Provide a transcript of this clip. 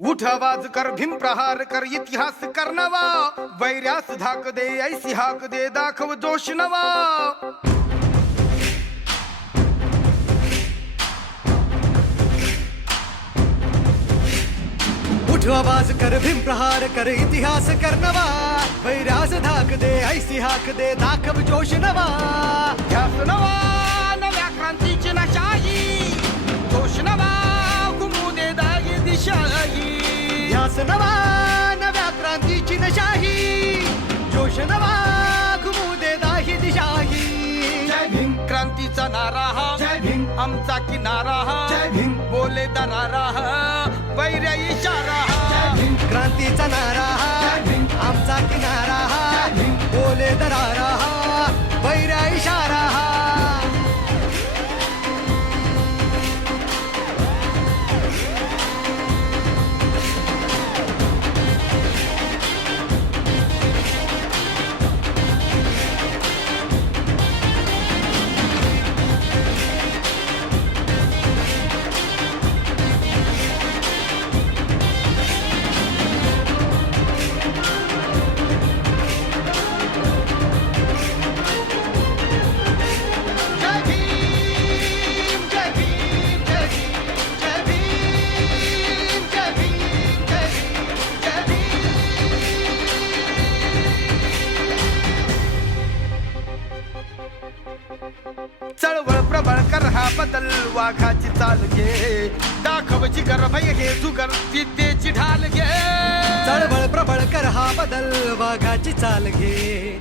उठ आवाज कर, भीम प्रहार कर, इतिहास कर नवा, वैर्यास धाक दे, ऐसी हाक दे, दाखव जोश नवा. उठ आवाज कर, भीम प्रहार कर, इतिहास कर नवा, वैरास धाक दे, ऐसी हाक दे, दाखव जोश नवा. ध्यास नवा, नव्या क्रांतीची नशाही, जोश नवा, घुमू दे दागी दिशाही. ध्यास नवा, नव्या क्रांतीची नशाही, जोश नवा, घुमू दे दाही दिशाही. जय भीम क्रांतीचा नारा हा, जय भीम आमचा किनारा हा, जय भीम बोले दरारा हा, वैर्या इशारा हा. क्रांतीचा नारा हा, आमचा किनारा हा, बोले दरारा हा, वैरा इशारा हा. चळवळ प्रबळ कर हा बदल, वाघाची चाल घे, दाखव जिगर भय हे जुगर, विद्येची ढाल घे. चळवळ प्रबळ कर हा बदल, वाघाची चाल घे.